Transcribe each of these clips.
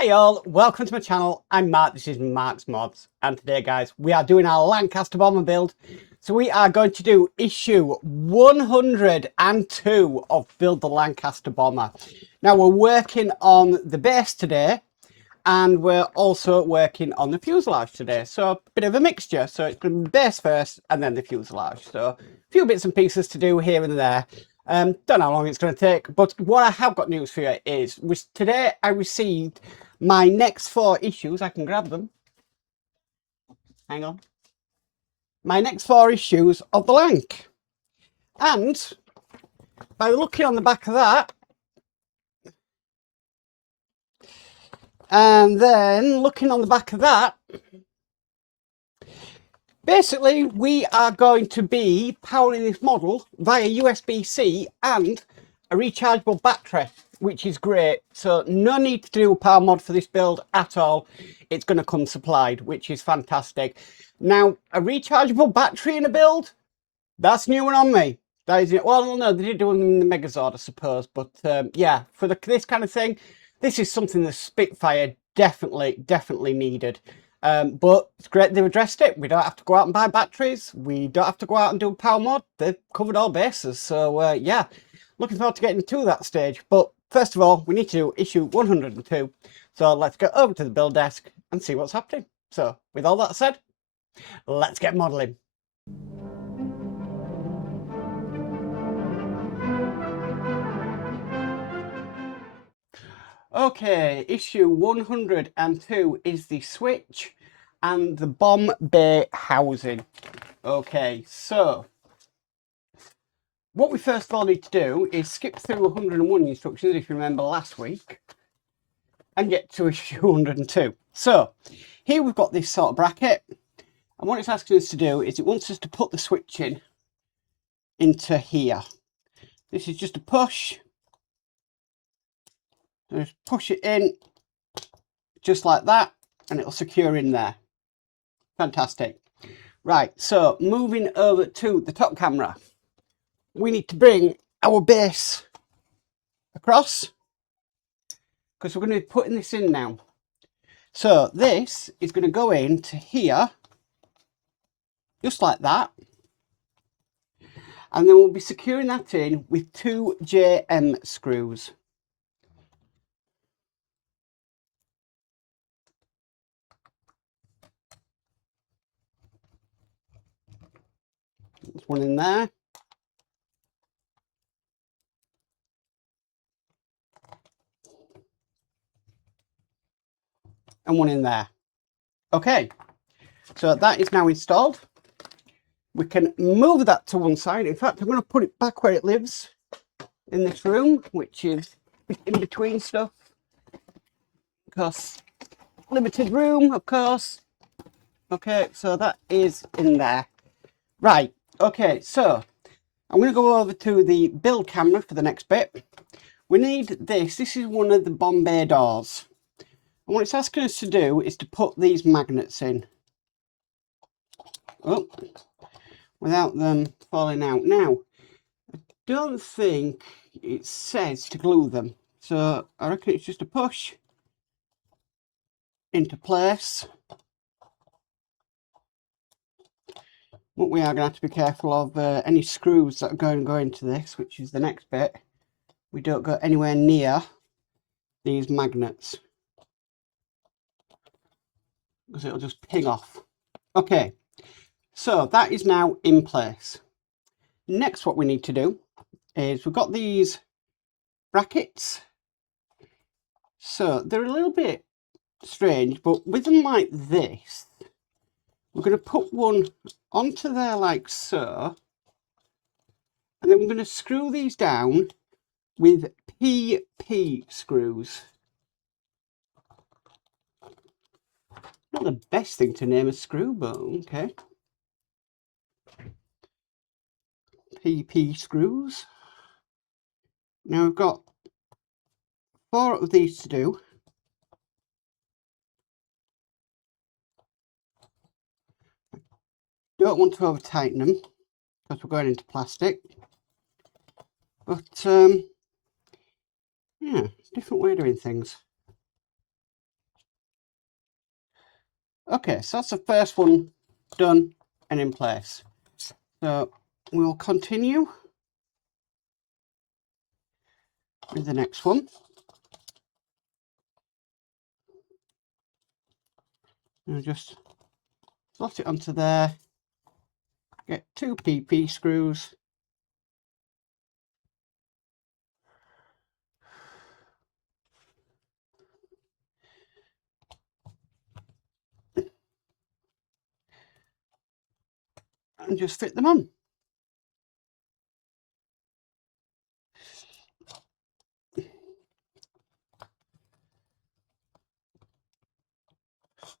Hi all, welcome to my channel. I'm Mark, this is Mark's Mods, and today guys we are doing our Lancaster bomber build. So we are going to do issue 102 of Build the Lancaster Bomber. Now we're working on the base today, and we're also working on the fuselage today, so a bit of a mixture. So it's going to be base first and then the fuselage, so a few bits and pieces to do here and there. Don't know how long it's going to take, but what I have got news for you is today I received my next 4 issues. I can grab them, hang on, my next 4 issues of the Lanc, and by looking on the back of that, and then looking on the back of that, basically we are going to be powering this model via USB-C and a rechargeable battery, which is great. So no need to do a power mod for this build at all. It's going to come supplied, which is fantastic. Now, a rechargeable battery in a build, that's new one on me. That is, well, no, they did do them in the Megazord, I suppose, but yeah, for this kind of thing, this is something the Spitfire definitely needed. But it's great they've addressed it. We don't have to go out and buy batteries. We don't have to go out and do a power mod. They've covered all bases. So yeah, looking forward to getting to that stage. But first of all, we need to do issue 102. So let's go over to the build desk and see what's happening. So with all that said, let's get modelling. Okay, issue 102 is the switch and the bomb bay housing. Okay, so what we first of all need to do is skip through 101 instructions, if you remember last week, and get to issue 102. So here we've got this sort of bracket, and what it's asking us to do is it wants us to put the switch into here. This is just a push. Just push it in just like that, and it'll secure in there. Fantastic. Right, so moving over to the top camera, we need to bring our base across because we're going to be putting this in now. So this is going to go into here, just like that. And then we'll be securing that in with 2 JM screws. There's one in there. And one in there. Okay, so that is now installed. We can move that to one side. In fact, I'm going to put it back where it lives in this room, which is in between stuff. Because limited room, of course. Okay, so that is in there. Right, okay, so I'm going to go over to the build camera for the next bit. We need this. This is one of the bomb bay doors. And what it's asking us to do is to put these magnets in. Oh, without them falling out. Now, I don't think it says to glue them. So I reckon it's just a push into place. What we are going to have to be careful of, any screws that are going to go into this, which is the next bit. We don't go anywhere near these magnets, because it'll just ping off. Okay, so that is now in place. Next, what we need to do is we've got these brackets. So they're a little bit strange, but with them like this, we're going to put one onto there like so, and then we're going to screw these down with PP screws. Not the best thing to name a screw, but okay. PP screws. Now we've got 4 of these to do. Don't want to over tighten them because we're going into plastic. But yeah, different way of doing things. Okay, so that's the first one done and in place. So we'll continue with the next one. And just slot it onto there. Get 2 PP screws. And just fit them on.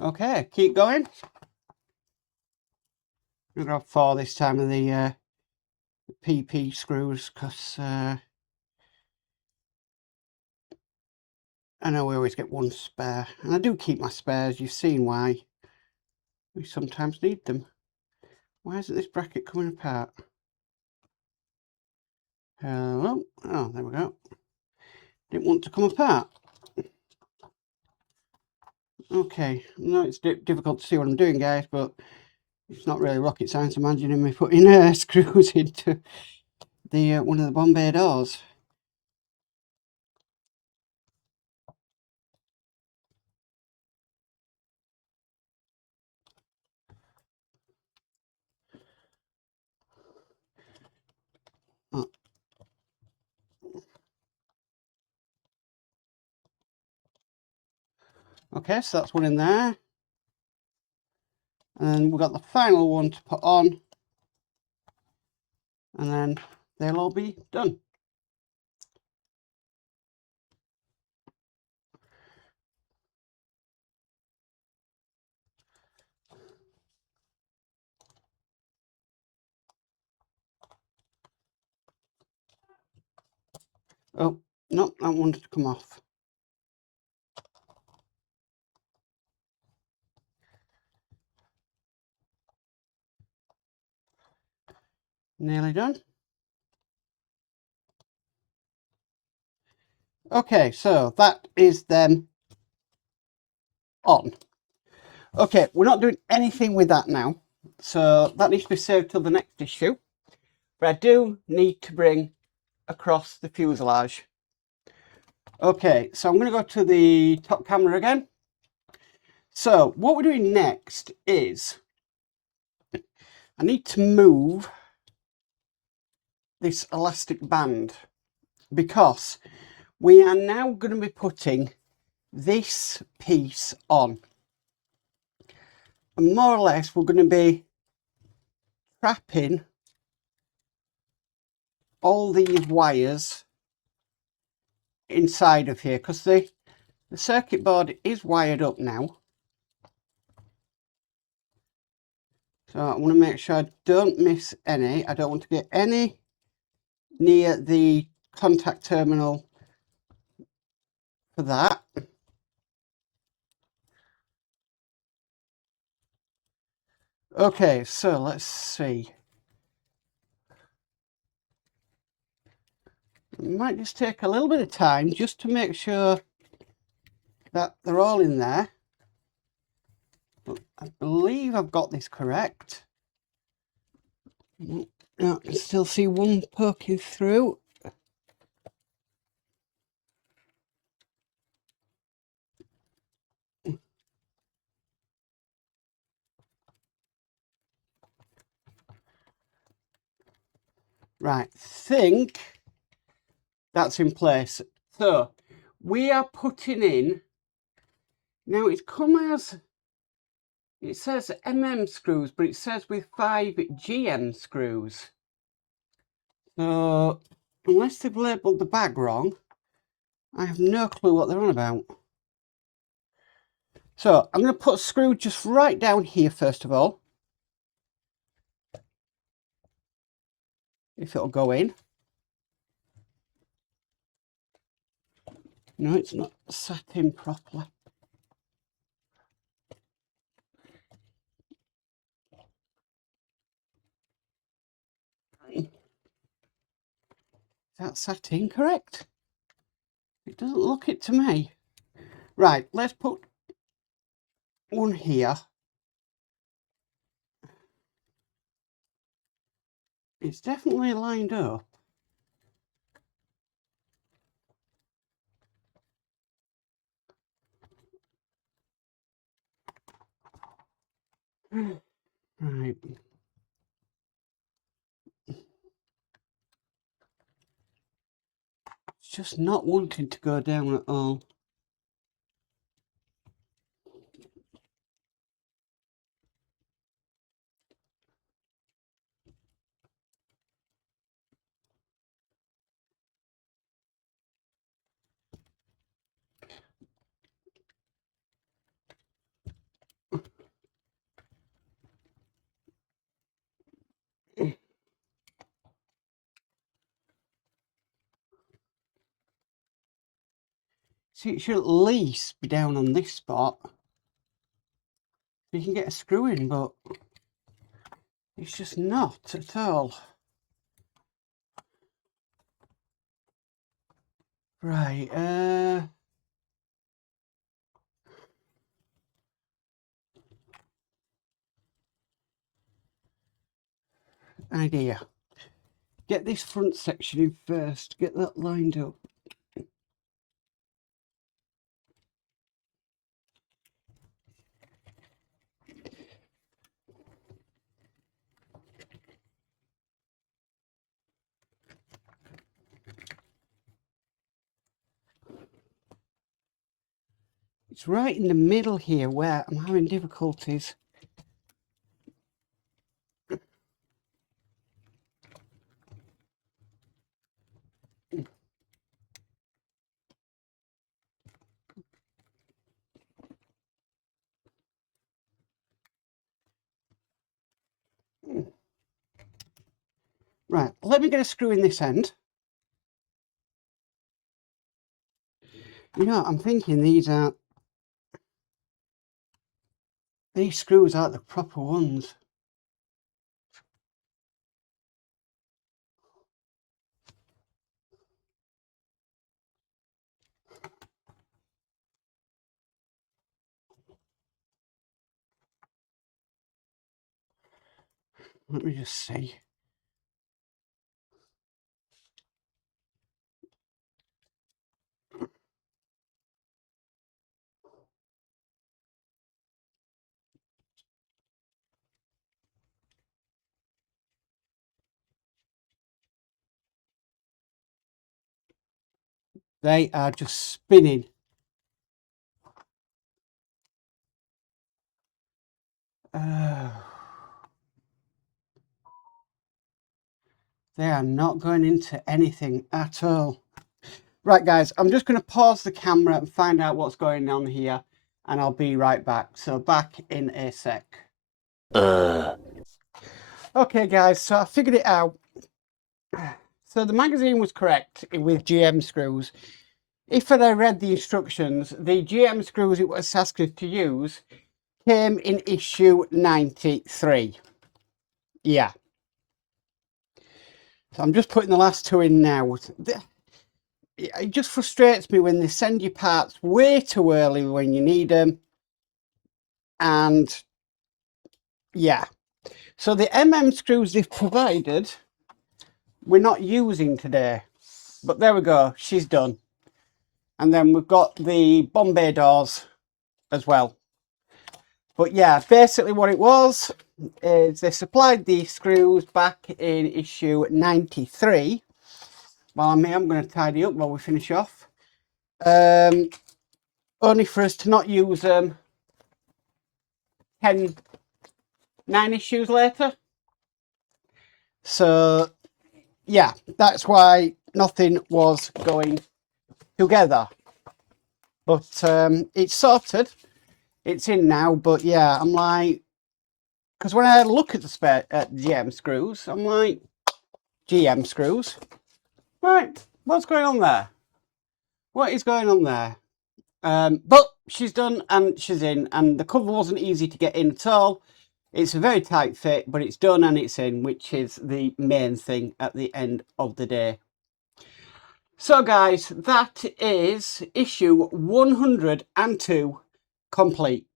Okay, keep going. I'm going to have 4 this time of the PP screws because I know we always get 1 spare. And I do keep my spares, you've seen why. We sometimes need them. Why isn't this bracket coming apart? Hello? Oh, there we go. Didn't want to come apart. Okay, no, it's difficult to see what I'm doing, guys, but it's not really rocket science imagining me putting screws into the one of the Bombay doors. Oh. Okay, so that's one in there. And then we've got the final one to put on. And then they'll all be done. Oh, no, I wanted to come off. Nearly done. Okay, so that is them on. Okay, we're not doing anything with that now. So that needs to be saved till the next issue. But I do need to bring across the fuselage. Okay, so I'm going to go to the top camera again. So what we're doing next is I need to move this elastic band because we are now going to be putting this piece on. And more or less we're going to be trapping all these wires inside of here because the circuit board is wired up now. So I want to make sure I don't miss any. I don't want to get any near the contact terminal for that. Okay, so let's see. It might just take a little bit of time just to make sure that they're all in there. But I believe I've got this correct. No, I can still see one poking through. Right, think that's in place. So we are putting in, now it's come as, it says screws, but it says with 5 GM screws. So unless they've labelled the bag wrong, I have no clue what they're on about. So I'm going to put a screw just right down here first of all. If it'll go in. No, it's not sat in properly. Is that sat in correct? It doesn't look it to me. Right, let's put one here It's definitely lined up. Right. It's just not wanting to go down at all. See, it should at least be down on this spot. You can get a screw in, but it's just not at all. Right, idea. Get this front section in first, get that lined up. It's right in the middle here where I'm having difficulties. Right, let me get a screw in this end. You know, I'm thinking these screws aren't the proper ones. Let me just see. They are just spinning. They are not going into anything at all. Right, guys, I'm just going to pause the camera and find out what's going on here, and I'll be right back. So back in a sec. Okay, guys, so I figured it out. So the magazine was correct with GM screws. If I read the instructions, the GM screws it was asking us to use came in issue 93. Yeah. So I'm just putting the last two in now. It just frustrates me when they send you parts way too early when you need them. And yeah. So the screws they've provided, we're not using today. But there we go, she's done. And then we've got the Bombay doors as well. But yeah, basically what it was is they supplied these screws back in issue 93. Well, I'm going to tidy up while we finish off. Only for us to not use them 9 issues later. So yeah, that's why nothing was going together. But it's sorted. It's in now, but yeah, I'm like, because when I look at the GM screws, I'm like, GM screws? Right, what's going on there? What is going on there? But she's done and she's in, and the cover wasn't easy to get in at all. It's a very tight fit, but it's done and it's in, which is the main thing at the end of the day. So guys, that is issue 102 complete.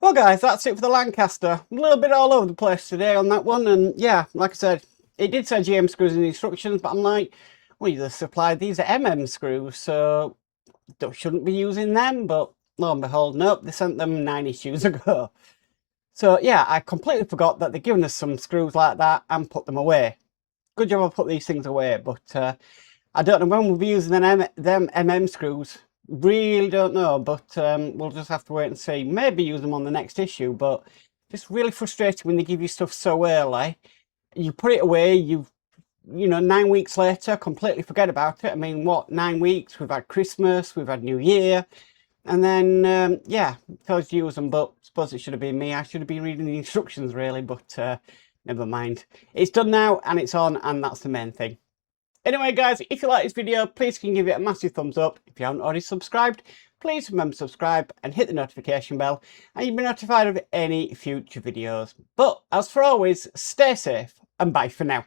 Well guys, that's it for the Lancaster. A little bit all over the place today on that one, and yeah, like I said, it did say GM screws in the instructions, but I'm like, well, they supplied these are screws, so shouldn't be using them. But lo and behold, nope, they sent them 9 issues ago. So yeah, I completely forgot that they're giving us some screws like that and put them away. Good job I put these things away, but I don't know when we'll be using them screws. Really don't know, but we'll just have to wait and see. Maybe use them on the next issue, but it's really frustrating when they give you stuff so early. You put it away, you know, 9 weeks later, completely forget about it. I mean, what, 9 weeks? We've had Christmas, we've had New Year, and then, yeah, tells you use them, but I suppose it should have been me. I should have been reading the instructions, really, but never mind. It's done now, and it's on, and that's the main thing. Anyway, guys, if you like this video, please can give it a massive thumbs up. If you haven't already subscribed, please remember to subscribe and hit the notification bell, and you'll be notified of any future videos. But as for always, stay safe, and bye for now.